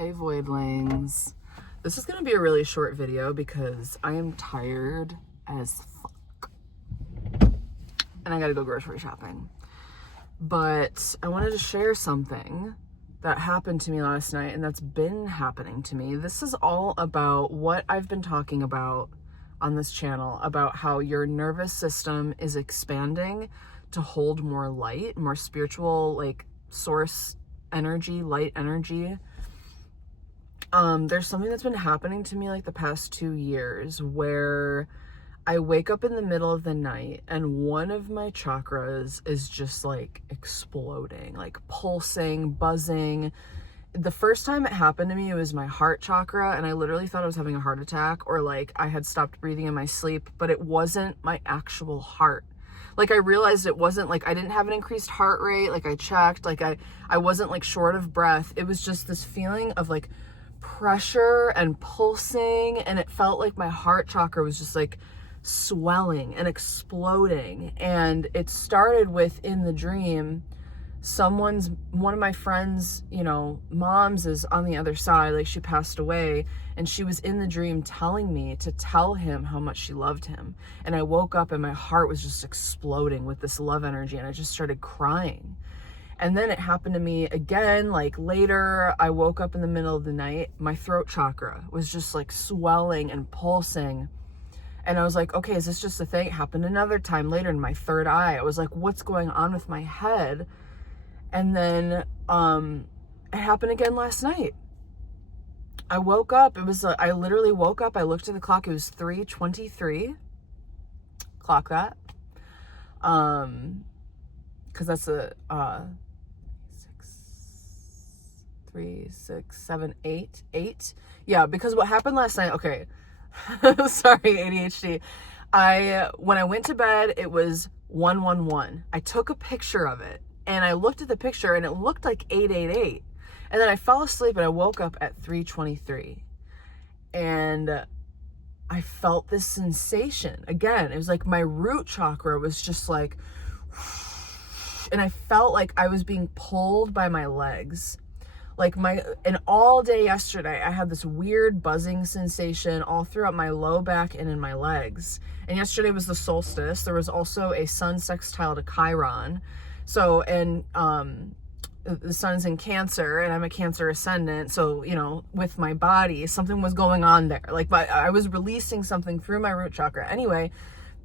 Hey voidlings. This is gonna be a really short video because I am tired as fuck. And I gotta go grocery shopping. But I wanted to share something that happened to me last night and that's been happening to me. This is all about what I've been talking about on this channel, about how your nervous system is expanding to hold more light, more spiritual, like source energy, light energy. There's something that's been happening to me like the past 2 years where I wake up in the middle of the night and one of my chakras is just like exploding, like pulsing, buzzing. The first time it happened to me, it was my heart chakra, and I literally thought I was having a heart attack or like I had stopped breathing in my sleep, but it wasn't my actual heart. Like I realized it wasn't like I didn't have an increased heart rate, like I checked, like I wasn't like short of breath. It was just this feeling of like pressure and pulsing, and it felt like my heart chakra was just like swelling and exploding. And it started with, in the dream, one of my friends, mom's is on the other side, like she passed away, and she was in the dream telling me to tell him how much she loved him. And I woke up and my heart was just exploding with this love energy, and I just started crying. And then it happened to me again, like later. I woke up in the middle of the night, my throat chakra was just like swelling and pulsing. And I was like, okay, is this just a thing? It happened another time later in my third eye. I was like, what's going on with my head? And then it happened again last night. I woke up, I literally woke up, I looked at the clock, it was 3:23. Clock that. Because that's a 3, 6, 7, 8. Yeah, because what happened last night, okay, sorry, ADHD. When I went to bed, it was 111. I took a picture of it and I looked at the picture and it looked like 888. And then I fell asleep and I woke up at 3:23. And I felt this sensation. Again, it was like my root chakra was just like, and I felt like I was being pulled by my legs. And all day yesterday, I had this weird buzzing sensation all throughout my low back and in my legs. And yesterday was the solstice. There was also a sun sextile to Chiron. So, and the sun's in Cancer, and I'm a Cancer ascendant. So, with my body, something was going on there. But I was releasing something through my root chakra. Anyway,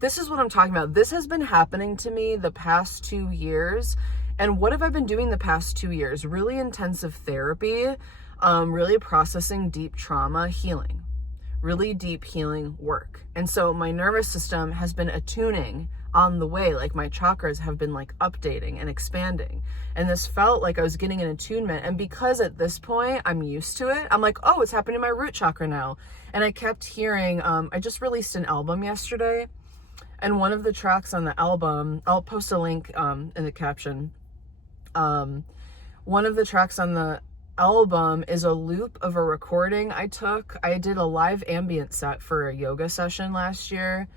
this is what I'm talking about. This has been happening to me the past 2 years. And what have I been doing the past 2 years? Really intensive therapy, really processing deep trauma, healing, really deep healing work. And so my nervous system has been attuning on the way. Like my chakras have been like updating and expanding. And this felt like I was getting an attunement. And because at this point I'm used to it, I'm like, oh, it's happening to my root chakra now. And I kept hearing, I just released an album yesterday. And one of the tracks on the album, I'll post a link in the caption. One of the tracks on the album is a loop of a recording I took. I did a live ambient set for a yoga session last year,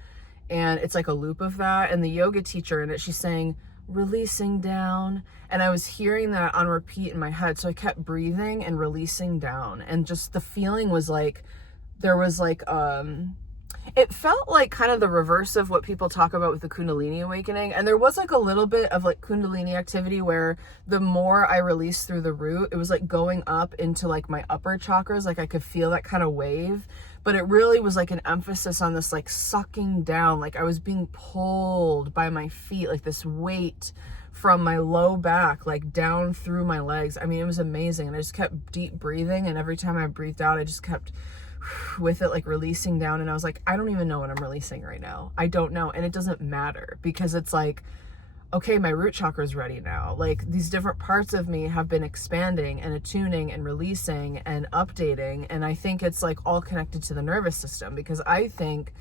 and it's like a loop of that. And the yoga teacher in it, she's saying, releasing down. And I was hearing that on repeat in my head. So I kept breathing and releasing down. And just the feeling was like, there was like, it felt like kind of the reverse of what people talk about with the Kundalini awakening. And there was like a little bit of like Kundalini activity where the more I released through the root, it was like going up into like my upper chakras. Like I could feel that kind of wave, but it really was like an emphasis on this like sucking down. Like I was being pulled by my feet, like this weight from my low back, like down through my legs. I mean, it was amazing. And I just kept deep breathing. And every time I breathed out, I just kept with it like releasing down. And I was like, I don't even know what I'm releasing right now. I don't know. And it doesn't matter, because it's like, okay, my root chakra is ready now. Like these different parts of me have been expanding and attuning and releasing and updating. And I think it's like all connected to the nervous system, because I think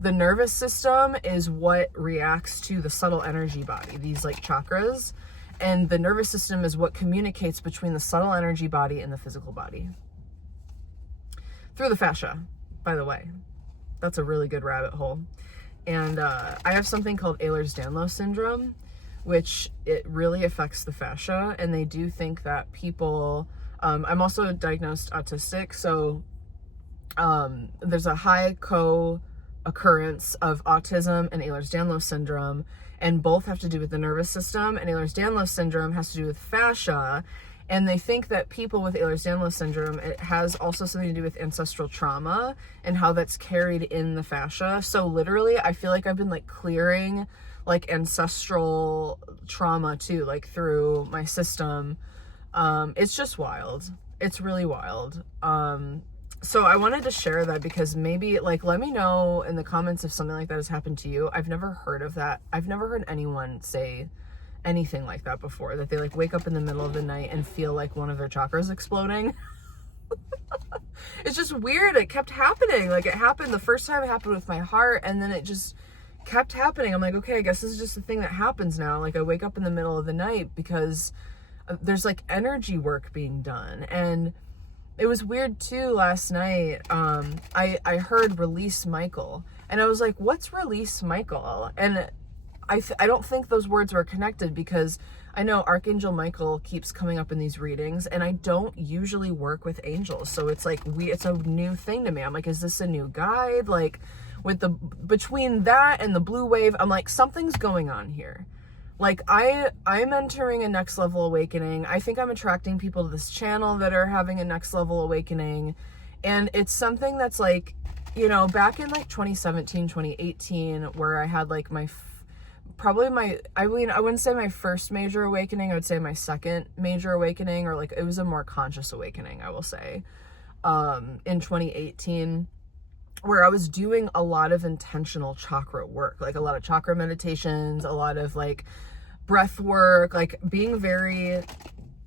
the nervous system is what reacts to the subtle energy body, these like chakras. And the nervous system is what communicates between the subtle energy body and the physical body. Through the fascia, by the way. That's a really good rabbit hole. And I have something called Ehlers-Danlos syndrome, which it really affects the fascia. And they do think that people I'm also diagnosed autistic, so there's a high co-occurrence of autism and Ehlers-Danlos syndrome, and both have to do with the nervous system, and Ehlers-Danlos syndrome has to do with fascia. And they think that people with Ehlers-Danlos syndrome, it has also something to do with ancestral trauma and how that's carried in the fascia. So literally, I feel like I've been like clearing like ancestral trauma too, like through my system. It's just wild. It's really wild. So I wanted to share that because maybe like, let me know in the comments if something like that has happened to you. I've never heard of that. I've never heard anyone say anything like that before, that they like wake up in the middle of the night and feel like one of their chakras exploding. It's just weird. It kept happening. Like it happened the first time, it happened with my heart, and then it just kept happening. I'm like, okay, I guess this is just a thing that happens now. Like I wake up in the middle of the night because there's like energy work being done. And it was weird too last night. I heard Release Michael, and I was like, what's Release Michael? And I don't think those words were connected, because I know Archangel Michael keeps coming up in these readings, and I don't usually work with angels. So it's like, it's a new thing to me. I'm like, is this a new guide? Like with between that and the blue wave, I'm like, something's going on here. Like I'm entering a next level awakening. I think I'm attracting people to this channel that are having a next level awakening. And it's something that's like, you know, back in like 2017, 2018, where I had like I wouldn't say my first major awakening. I would say my second major awakening, or like it was a more conscious awakening, I will say, in 2018, where I was doing a lot of intentional chakra work, like a lot of chakra meditations, a lot of like breath work, like being very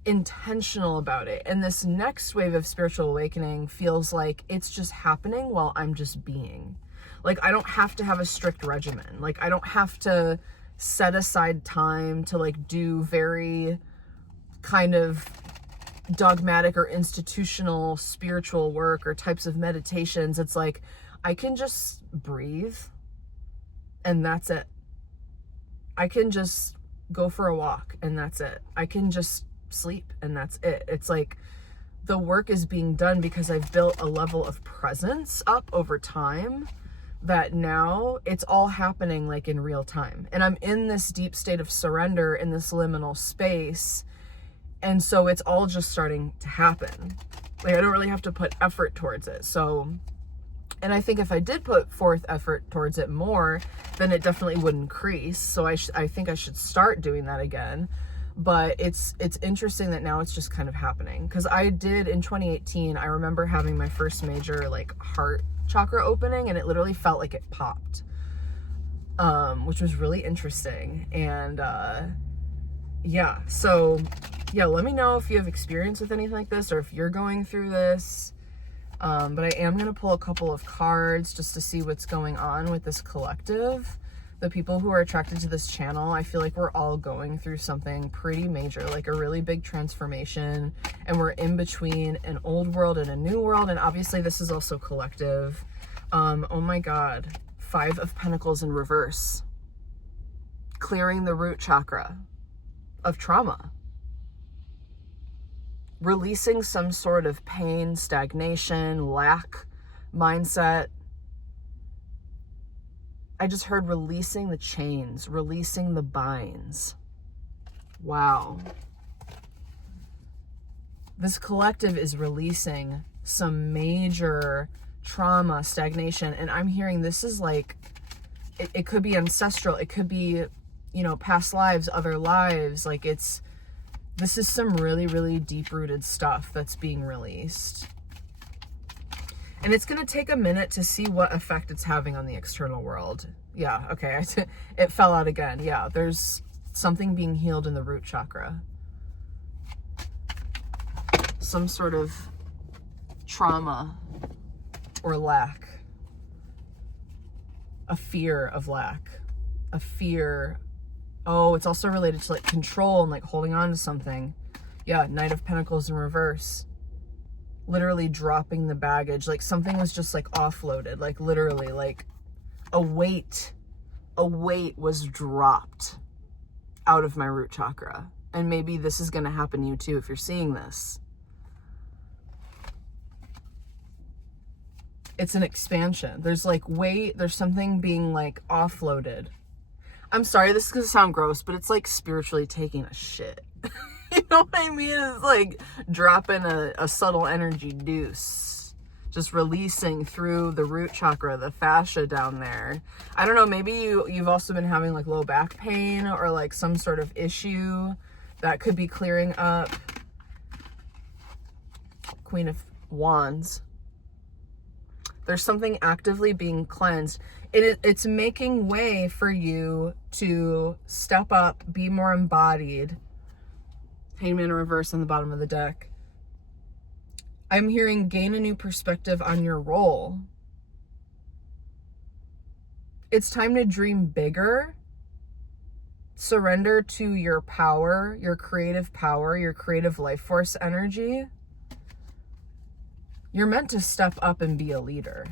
intentional about it. And this next wave of spiritual awakening feels like it's just happening while I'm just being. Like I don't have to have a strict regimen. Like I don't have to set aside time to like do very kind of dogmatic or institutional spiritual work or types of meditations. It's like I can just breathe and that's it. I can just go for a walk and that's it. I can just sleep and that's it. It's like the work is being done because I've built a level of presence up over time that now it's all happening like in real time. And I'm in this deep state of surrender in this liminal space. And so it's all just starting to happen. Like I don't really have to put effort towards it. So, and I think if I did put forth effort towards it more, then it definitely would increase. So I think I should start doing that again. But it's interesting that now it's just kind of happening. Because I did in 2018, I remember having my first major like heart chakra opening, and it literally felt like it popped, which was really interesting. And yeah, so yeah, let me know if you have experience with anything like this, or if you're going through this. But I am going to pull a couple of cards just to see what's going on with this collective. The people who are attracted to this channel, I feel like we're all going through something pretty major, like a really big transformation, and we're in between an old world and a new world. And obviously this is also collective. Oh my God, 5 of Pentacles in reverse, clearing the root chakra of trauma, releasing some sort of pain, stagnation, lack mindset. I just heard releasing the chains, releasing the binds. Wow. This collective is releasing some major trauma, stagnation. And I'm hearing this is like, it could be ancestral. It could be, you know, past lives, other lives. Like this is some really, really deep rooted stuff that's being released. And it's going to take a minute to see what effect it's having on the external world. Yeah, okay. It fell out again. Yeah, there's something being healed in the root chakra. Some sort of trauma or lack. A fear of lack. A fear. Oh, it's also related to like control and like holding on to something. Yeah, Knight of Pentacles in reverse. Literally dropping the baggage, like something was just like offloaded, like literally like a weight was dropped out of my root chakra. And maybe this is going to happen to you too if you're seeing this. It's an expansion. There's like weight, there's something being like offloaded. I'm sorry, this is gonna sound gross, but it's like spiritually taking a shit. You know what I mean? It's like dropping a subtle energy deuce. Just releasing through the root chakra, the fascia down there. I don't know, maybe you've also been having like low back pain or like some sort of issue that could be clearing up. Queen of Wands. There's something actively being cleansed. It's making way for you to step up, be more embodied. Hangman in reverse on the bottom of the deck. I'm hearing gain a new perspective on your role. It's time to dream bigger. Surrender to your power, your creative life force energy. You're meant to step up and be a leader.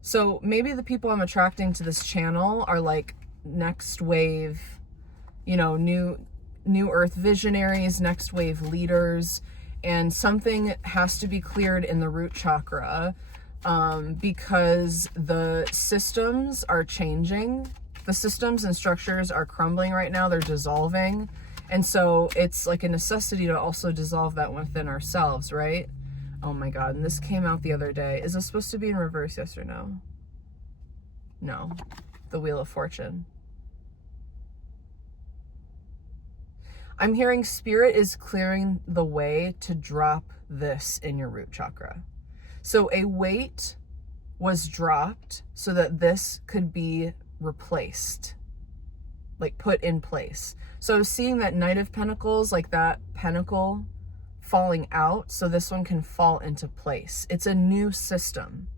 So maybe the people I'm attracting to this channel are like next wave, new earth visionaries, next wave leaders, and something has to be cleared in the root chakra because the systems are changing. The systems and structures are crumbling right now. They're dissolving. And so it's like a necessity to also dissolve that within ourselves, right? Oh my God, and this came out the other day. Is this supposed to be in reverse, yes or no? No. The Wheel of Fortune. I'm hearing Spirit is clearing the way to drop this in your root chakra. So a weight was dropped so that this could be replaced, like put in place. So seeing that Knight of Pentacles, like that pentacle falling out, so this one can fall into place. It's a new system.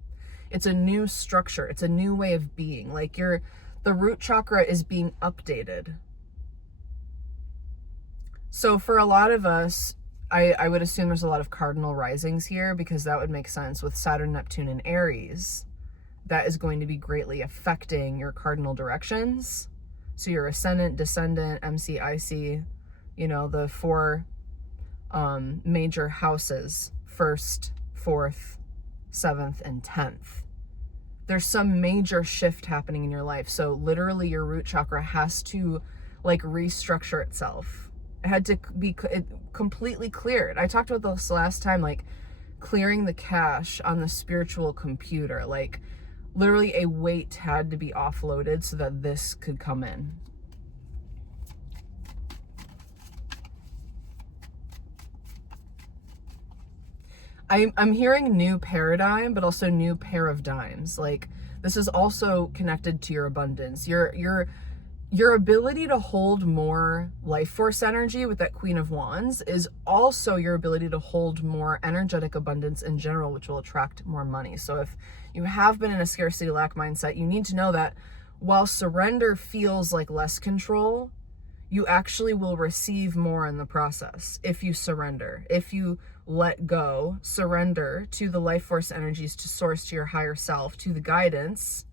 It's a new structure. It's a new way of being. Like the root chakra is being updated. So for a lot of us, I would assume there's a lot of cardinal risings here because that would make sense with Saturn, Neptune, and Aries. That is going to be greatly affecting your cardinal directions. So your ascendant, descendant, MC, IC, the four major houses, 1st, 4th, 7th, and 10th. There's some major shift happening in your life. So literally your root chakra has to like restructure itself. It had to be completely cleared. I talked about this last time, like clearing the cache on the spiritual computer. Like literally a weight had to be offloaded so that this could come in. I'm hearing new paradigm, but also new pair of dimes. Like this is also connected to your abundance. Your ability to hold more life force energy with that Queen of Wands is also your ability to hold more energetic abundance in general, which will attract more money. So if you have been in a scarcity lack mindset, you need to know that while surrender feels like less control, you actually will receive more in the process if you surrender. If you let go, surrender to the life force energies, to source, to your higher self, to the guidance,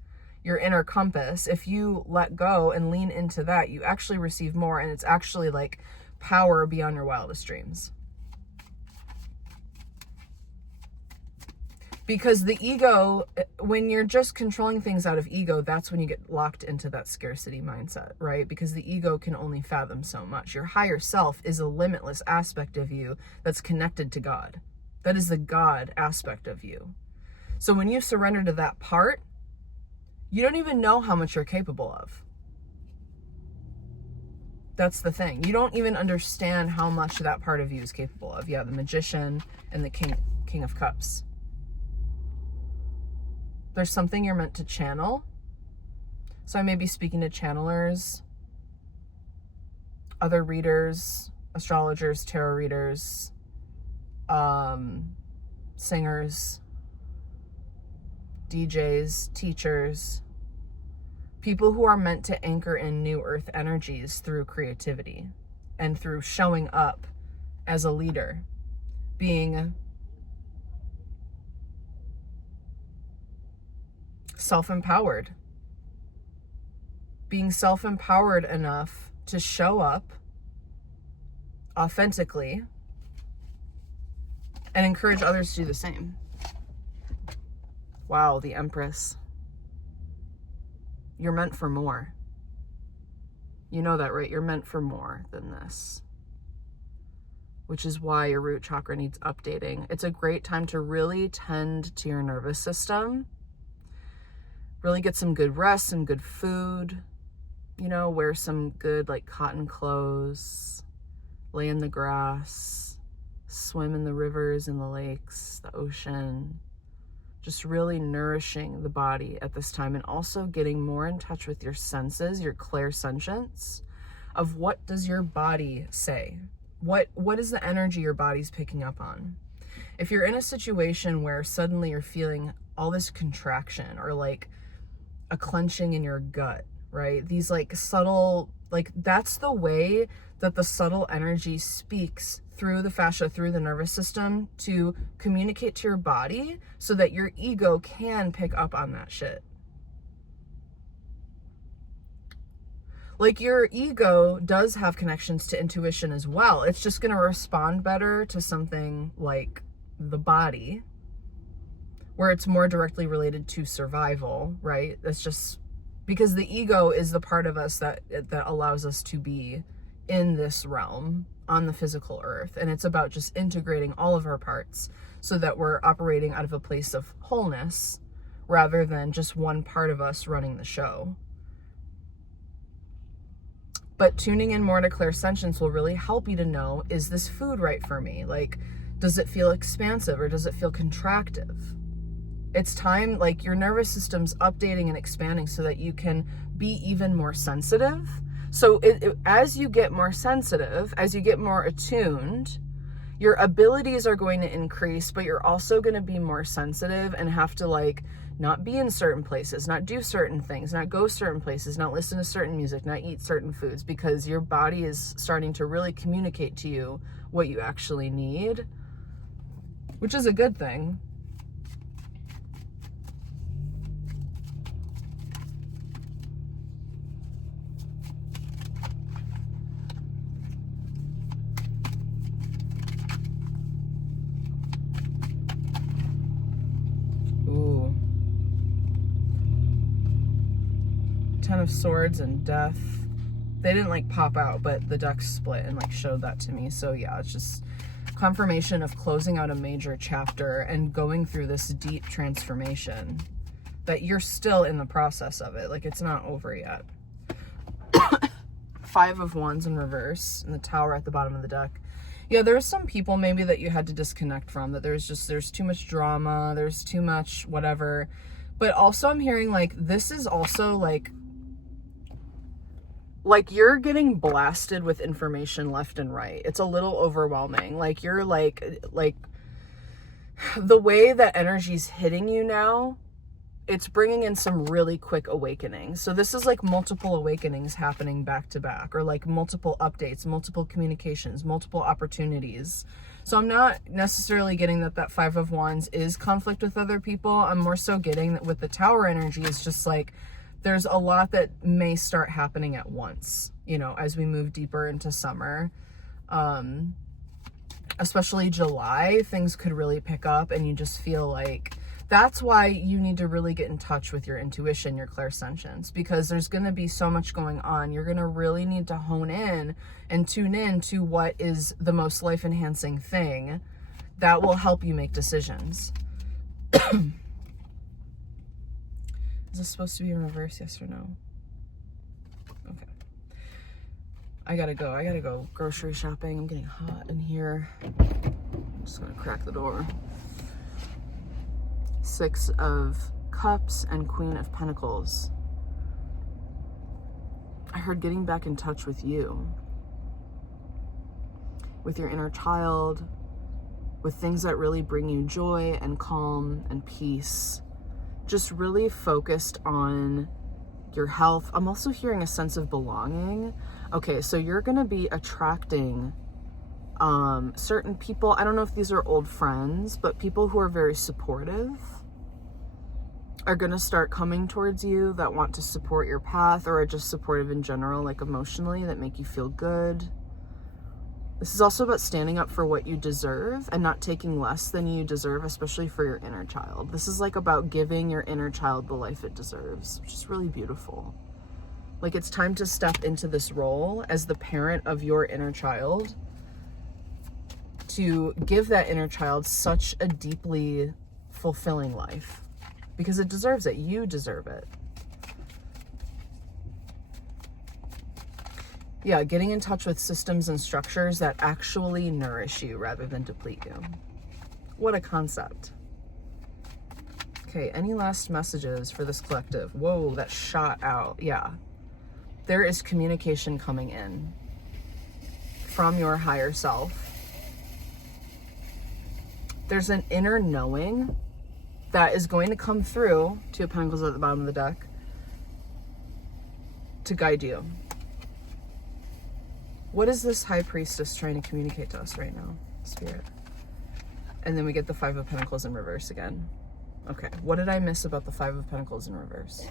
your inner compass. If you let go and lean into that, you actually receive more, and it's actually like power beyond your wildest dreams. Because the ego, when you're just controlling things out of ego, that's when you get locked into that scarcity mindset, right? Because the ego can only fathom so much. Your higher self is a limitless aspect of you that's connected to God. That is the God aspect of you. So when you surrender to that part, you don't even know how much you're capable of. That's the thing. You don't even understand how much that part of you is capable of. Yeah, the Magician and the King of Cups. There's something you're meant to channel. So I may be speaking to channelers, other readers, astrologers, tarot readers, singers, DJs, teachers, people who are meant to anchor in new earth energies through creativity and through showing up as a leader, being self-empowered, being self-empowered enough to show up authentically and encourage others to do the same. Wow, the Empress. You're meant for more. You know that, right? You're meant for more than this, which is why your root chakra needs updating. It's a great time to really tend to your nervous system, really get some good rest, some good food, you know, wear some good like cotton clothes, lay in the grass, swim in the rivers and the lakes, the ocean, just really nourishing the body at this time, and also getting more in touch with your senses, your clairsentience of what does your body say? What is the energy your body's picking up on? If you're in a situation where suddenly you're feeling all this contraction or like a clenching in your gut, right? These like subtle, like that's the way that the subtle energy speaks through the fascia, through the nervous system to communicate to your body so that your ego can pick up on that shit. Like your ego does have connections to intuition as well. It's just going to respond better to something like the body, where it's more directly related to survival, right? That's just because the ego is the part of us that allows us to be in this realm on the physical earth. And it's about just integrating all of our parts so that we're operating out of a place of wholeness rather than just one part of us running the show. But tuning in more to clairsentience will really help you to know, is this food right for me? Like, does it feel expansive or does it feel contractive? It's time, like your nervous system's updating and expanding so that you can be even more sensitive. So as you get more sensitive, as you get more attuned, your abilities are going to increase, but you're also going to be more sensitive and have to like not be in certain places, not do certain things, not go certain places, not listen to certain music, not eat certain foods, because your body is starting to really communicate to you what you actually need, which is a good thing. Ooh. 10 of Swords and Death. They didn't like pop out, but the deck split and like showed that to me. So yeah, it's just confirmation of closing out a major chapter and going through this deep transformation that you're still in the process of it. Like it's not over yet. 5 of Wands in reverse and the Tower at the bottom of the deck. Yeah, there's some people maybe that you had to disconnect from, that there's too much drama, there's too much whatever. But also I'm hearing like this is also like you're getting blasted with information left and right. It's a little overwhelming. Like you're like the way that energy's hitting you now, it's bringing in some really quick awakenings. So this is like multiple awakenings happening back to back, or like multiple updates, multiple communications, multiple opportunities. So I'm not necessarily getting that 5 of Wands is conflict with other people. I'm more so getting that with the Tower energy, it's just like there's a lot that may start happening at once, you know, as we move deeper into summer. Especially July, things could really pick up and you just feel like that's why you need to really get in touch with your intuition, your clairsentience, because there's going to be so much going on. You're going to really need to hone in and tune in to what is the most life-enhancing thing that will help you make decisions. Is this supposed to be in reverse, yes or no? Okay. I gotta go grocery shopping. I'm getting hot in here. I'm just gonna crack the door. 6 of Cups and Queen of Pentacles. I heard getting back in touch with you, with your inner child, with things that really bring you joy and calm and peace. Just really focused on your health. I'm also hearing a sense of belonging. Okay, so you're gonna be attracting certain people. I don't know if these are old friends, but people who are very supportive are gonna start coming towards you, that want to support your path, or are just supportive in general, like emotionally, that make you feel good. This is also about standing up for what you deserve and not taking less than you deserve, especially for your inner child. This is like about giving your inner child the life it deserves, which is really beautiful. Like, it's time to step into this role as the parent of your inner child, to give that inner child such a deeply fulfilling life, because it deserves it. You deserve it. Yeah, getting in touch with systems and structures that actually nourish you rather than deplete you. What a concept. Okay, any last messages for this collective? Whoa, that shot out. Yeah. There is communication coming in from your higher self. There's an inner knowing that is going to come through, Two of Pentacles at the bottom of the deck, to guide you. What is this High Priestess trying to communicate to us right now, Spirit? And then we get the Five of Pentacles in reverse again. Okay, what did I miss about the Five of Pentacles in reverse?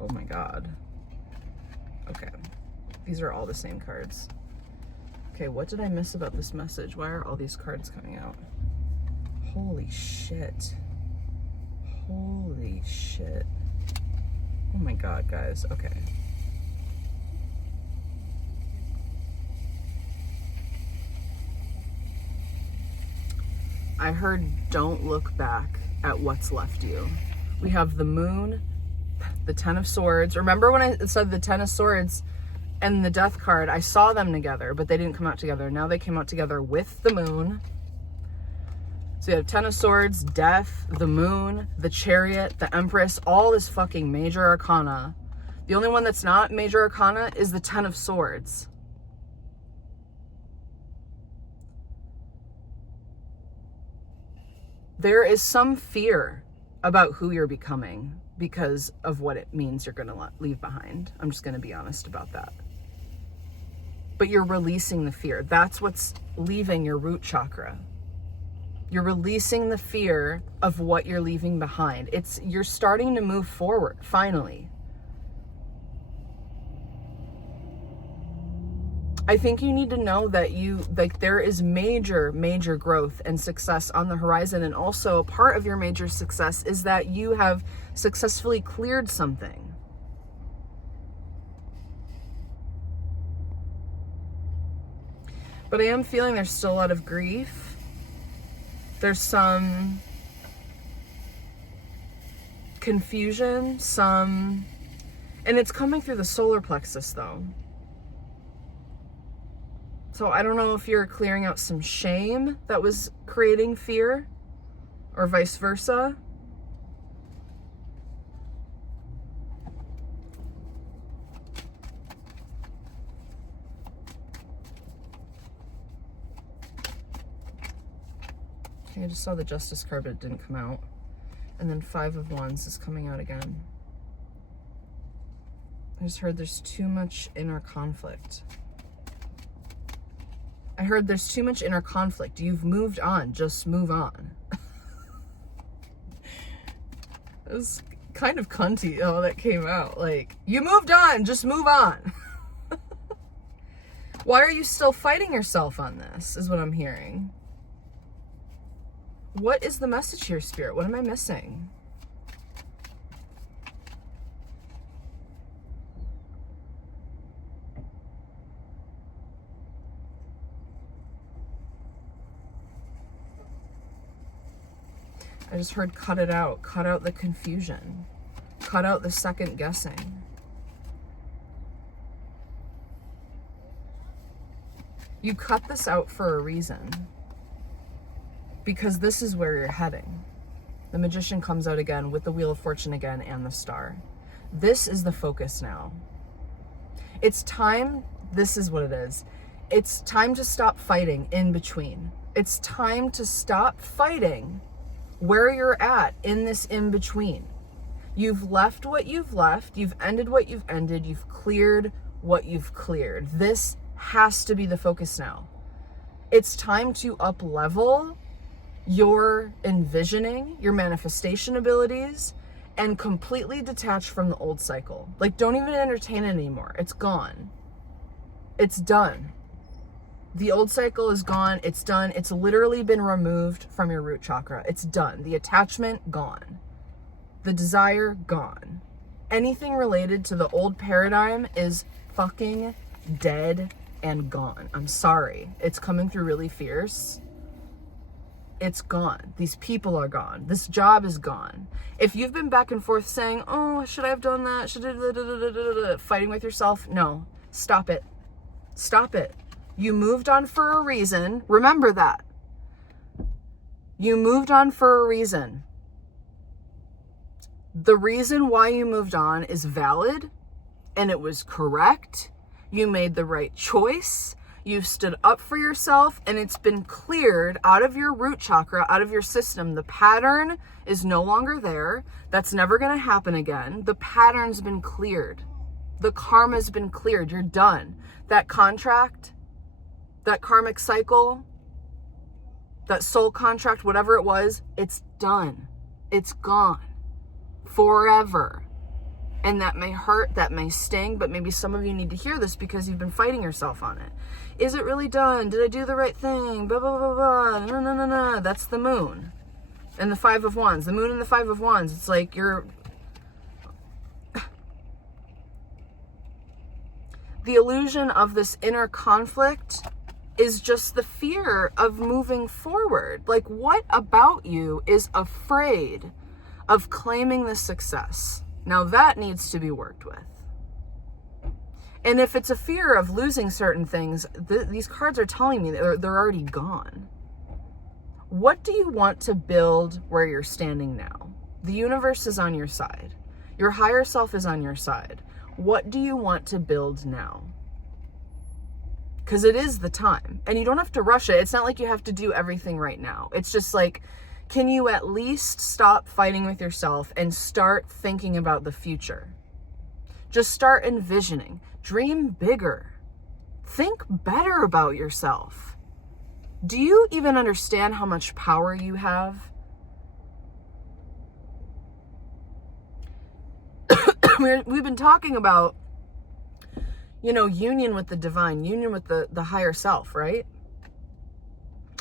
Oh my God. Okay, these are all the same cards. Okay, what did I miss about this message? Why are all these cards coming out? Holy shit. Holy shit. Oh my God, guys. Okay. I heard don't look back at what's left you. We have the Moon, the Ten of Swords. Remember when I said the Ten of Swords and the Death card? I saw them together, but they didn't come out together. Now they came out together with the Moon. So you have Ten of Swords, Death, the Moon, the Chariot, the Empress, all is fucking major arcana. The only one that's not major arcana is the Ten of Swords. There is some fear about who you're becoming because of what it means you're going to leave behind. I'm just going to be honest about that. But you're releasing the fear. That's what's leaving your root chakra. You're releasing the fear of what you're leaving behind. You're starting to move forward, finally. I think you need to know that there is major, major growth and success on the horizon. And also part of your major success is that you have successfully cleared something. But I am feeling there's still a lot of grief. There's some confusion, and it's coming through the solar plexus though. So I don't know if you're clearing out some shame that was creating fear or vice versa. Okay, I just saw the Justice card, but it didn't come out. And then Five of Wands is coming out again. I just heard there's too much inner conflict. I heard there's too much inner conflict. You've moved on. Just move on. It was kind of cunty how that came out. Like, you moved on. Just move on. Why are you still fighting yourself on this, is what I'm hearing. What is the message here, Spirit? What am I missing? I just heard cut it out. Cut out the confusion. Cut out the second guessing. You cut this out for a reason. Because this is where you're heading. The Magician comes out again with the Wheel of Fortune again and the Star. This is the focus now. It's time. This is what it is. It's time to stop fighting in between. It's time to stop fighting where you're at in this in-between. You've left what you've left. You've ended what you've ended. You've cleared what you've cleared. This has to be the focus now. It's time to up-level your envisioning, your manifestation abilities, and completely detach from the old cycle. Like, don't even entertain it anymore. It's gone. It's done. The old cycle is gone. It's done. It's literally been removed from your root chakra. It's done. The attachment, gone. The desire, gone. Anything related to the old paradigm is fucking dead and gone. I'm sorry. It's coming through really fierce. It's gone. These people are gone. This job is gone. If you've been back and forth saying, oh, should I have done that? Should I, fighting with yourself? No. Stop it. Stop it. You moved on for a reason. Remember that. You moved on for a reason. The reason why you moved on is valid, and it was correct. You made the right choice. You've stood up for yourself, and it's been cleared out of your root chakra, out of your system. The pattern is no longer there. That's never going to happen again. The pattern's been cleared. The karma's been cleared. You're done. That contract, that karmic cycle, that soul contract, whatever it was, it's done. It's gone. Forever. And that may hurt, that may sting, but maybe some of you need to hear this because you've been fighting yourself on it. Is it really done? Did I do the right thing? Blah, blah, blah, blah. No, no, no, no. That's the moon. And the Five of Wands. The moon and the Five of Wands. It's like you're... The illusion of this inner conflict is just the fear of moving forward. Like, what about you is afraid of claiming the success? Now that needs to be worked with. And if it's a fear of losing certain things, these cards are telling me that they're already gone. What do you want to build where you're standing now? The universe is on your side. Your higher self is on your side. What do you want to build now? Because it is the time. And you don't have to rush it. It's not like you have to do everything right now. It's just like, can you at least stop fighting with yourself and start thinking about the future? Just start envisioning. Dream bigger. Think better about yourself. Do you even understand how much power you have? We've been talking about, union with the divine, union with the higher self, right?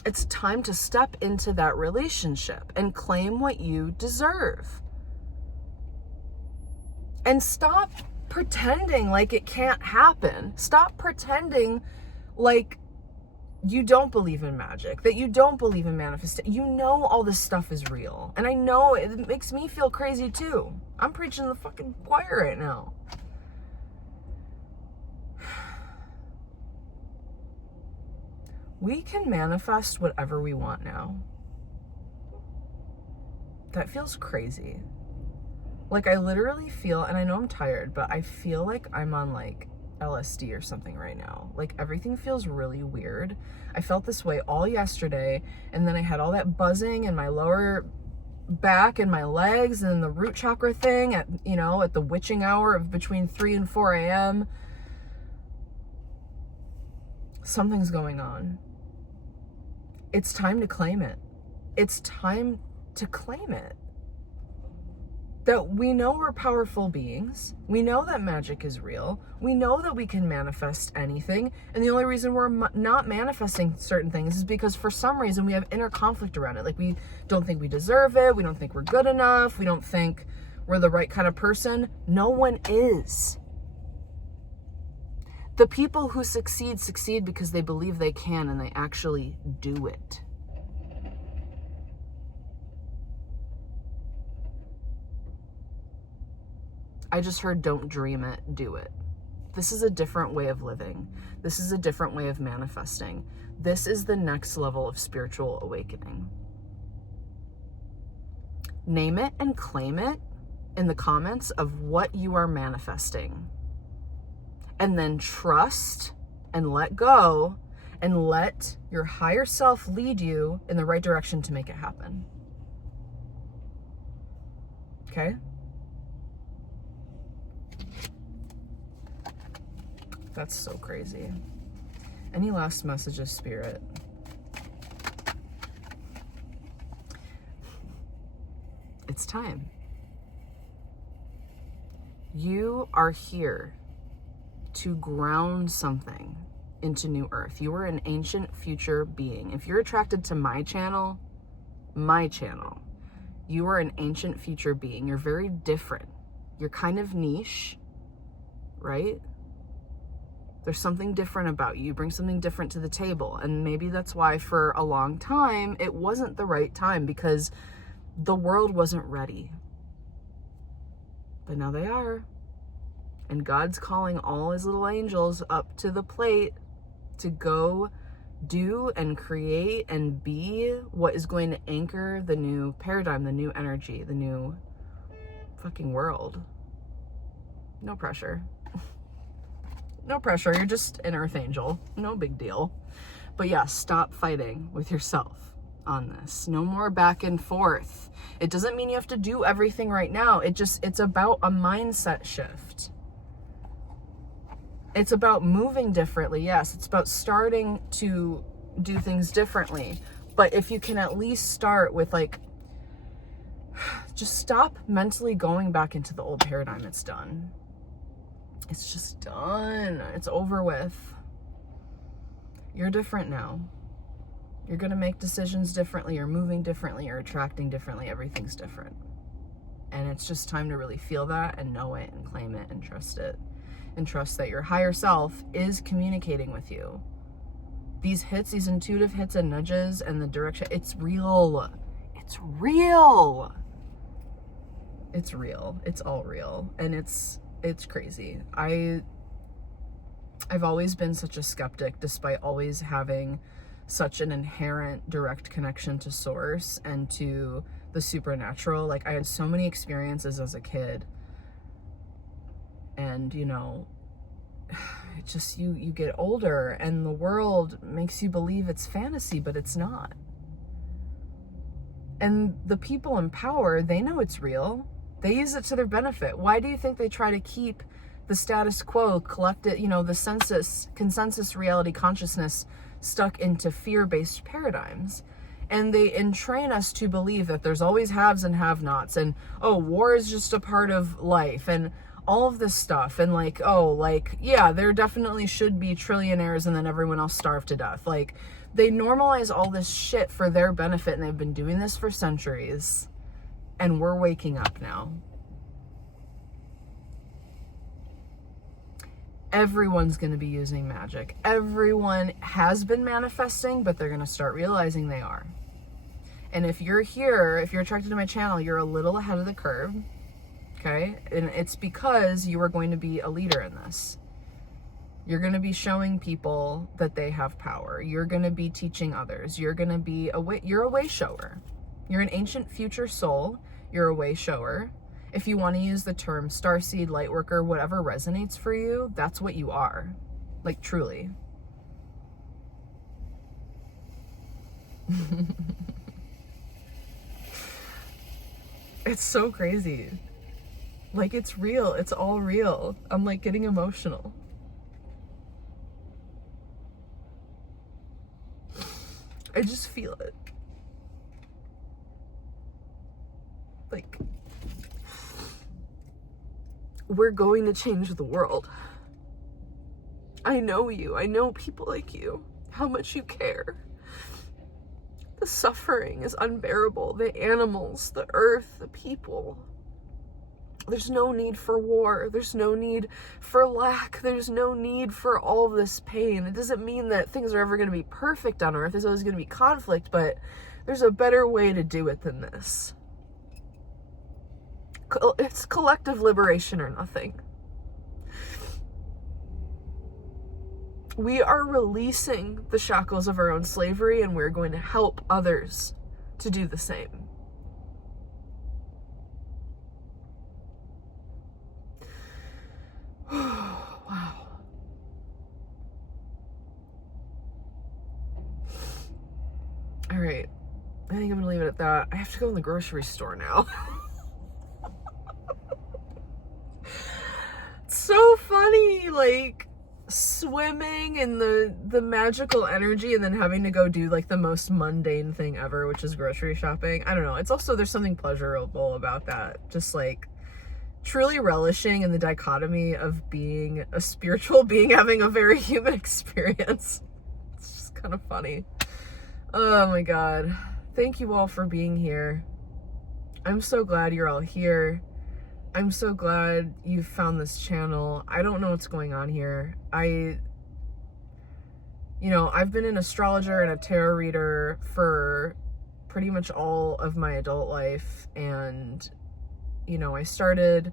It's time to step into that relationship and claim what you deserve. And stop pretending like it can't happen. Stop pretending like you don't believe in magic, that you don't believe in manifestation. You know all this stuff is real. And I know it makes me feel crazy too. I'm preaching to the fucking choir right now. We can manifest whatever we want now. That feels crazy. Like, I literally feel, and I know I'm tired, but I feel like I'm on like LSD or something right now. Like, everything feels really weird. I felt this way all yesterday, and then I had all that buzzing in my lower back and my legs and the root chakra thing at the witching hour of between 3 and 4 a.m. Something's going on. It's time to claim it. It's time to claim it. That we know we're powerful beings. We know that magic is real. We know that we can manifest anything. And the only reason we're not manifesting certain things is because for some reason we have inner conflict around it. Like, we don't think we deserve it. We don't think we're good enough. We don't think we're the right kind of person. No one is. The people who succeed because they believe they can and they actually do it. I just heard, don't dream it, do it. This is a different way of living. This is a different way of manifesting. This is the next level of spiritual awakening. Name it and claim it in the comments of what you are manifesting. And then trust and let go and let your higher self lead you in the right direction to make it happen. Okay? That's so crazy. Any last messages, Spirit? It's time. You are here to ground something into new earth. You are an ancient future being. If you're attracted to my channel, you are an ancient future being. You're very different. You're kind of niche, right? There's something different about you. You bring something different to the table. And maybe that's why for a long time, it wasn't the right time, because the world wasn't ready. But now they are. And God's calling all his little angels up to the plate to go do and create and be what is going to anchor the new paradigm, the new energy, the new fucking world. No pressure. No pressure. You're just an earth angel. No big deal. But yeah, stop fighting with yourself on this. No more back and forth. It doesn't mean you have to do everything right now. It's about a mindset shift. It's about moving differently. Yes, it's about starting to do things differently. But if you can at least start with like, just stop mentally going back into the old paradigm. It's done. It's just done. It's over with. You're different now. You're going to make decisions differently. You're moving differently. You're attracting differently. Everything's different. And it's just time to really feel that and know it and claim it and trust it. And trust that your higher self is communicating with you. These hits, these intuitive hits and nudges and the direction, it's real. It's real. It's real. It's all real. And it's crazy. I've always been such a skeptic, despite always having such an inherent direct connection to source and to the supernatural. Like, I had so many experiences as a kid. And, you know, it just, you get older and the world makes you believe it's fantasy, but it's not. And the people in power, they know it's real. They use it to their benefit. Why do you think they try to keep the status quo, collected, you know, the consensus reality consciousness stuck into fear-based paradigms? And they entrain us to believe that there's always haves and have-nots, and, oh, war is just a part of life, and all of this stuff, and like, oh, like, yeah, there definitely should be trillionaires and then everyone else starve to death. Like, they normalize all this shit for their benefit, and they've been doing this for centuries, and we're waking up now. Everyone's going to be using magic. Everyone has been manifesting, but they're going to start realizing they are. And if you're here, if you're attracted to my channel, you're a little ahead of the curve. Okay? And it's because you are going to be a leader in this. You're going to be showing people that they have power. You're going to be teaching others. You're going to be you're a way shower. You're an ancient future soul. You're a way shower. If you want to use the term starseed, lightworker, whatever resonates for you, that's what you are. Like, truly. It's so crazy. Like, it's real. It's all real. I'm like getting emotional. I just feel it. Like, we're going to change the world. I know you. I know people like you. How much you care. The suffering is unbearable. The animals, the earth, the people. There's no need for war. There's no need for lack. There's no need for all this pain. It doesn't mean that things are ever going to be perfect on earth. There's always going to be conflict, but there's a better way to do it than this. It's collective liberation or nothing. We are releasing the shackles of our own slavery, and we're going to help others to do the same. Wow. All right. I think I'm going to leave it at that. I have to go in the grocery store now. So funny, like swimming in the magical energy and then having to go do like the most mundane thing ever, which is grocery shopping. I don't know. It's also, there's something pleasurable about that. Just like truly relishing in the dichotomy of being a spiritual being having a very human experience. It's just kind of funny. Oh my God. Thank you all for being here. I'm so glad you're all here. I'm so glad you found this channel. I don't know what's going on here. I've been an astrologer and a tarot reader for pretty much all of my adult life, and I started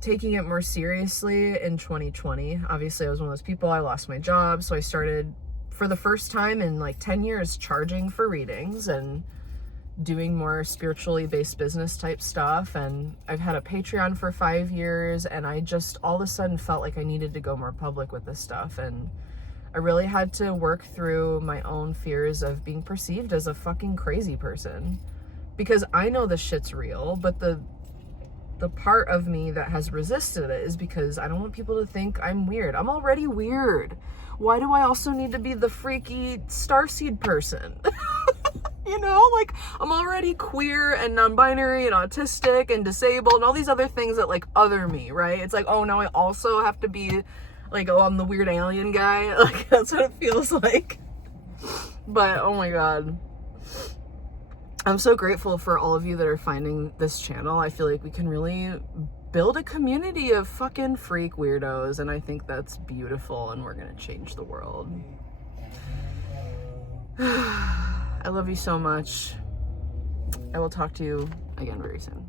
taking it more seriously in 2020. Obviously, I was one of those people. I lost my job, so I started for the first time in like 10 years charging for readings and doing more spiritually based business type stuff. And I've had a Patreon for 5 years, and I just all of a sudden felt like I needed to go more public with this stuff. And I really had to work through my own fears of being perceived as a fucking crazy person, because I know this shit's real, but the part of me that has resisted it is because I don't want people to think I'm weird. I'm already weird. Why do I also need to be the freaky starseed person? Like, I'm already queer and non-binary and autistic and disabled and all these other things that like other me, right? It's like, oh, now I also have to be like, oh, I'm the weird alien guy. Like, that's what it feels like. But oh my God, I'm so grateful for all of you that are finding this channel. I feel like we can really build a community of fucking freak weirdos, and I think that's beautiful, and we're gonna change the world. I love you so much. I will talk to you again very soon.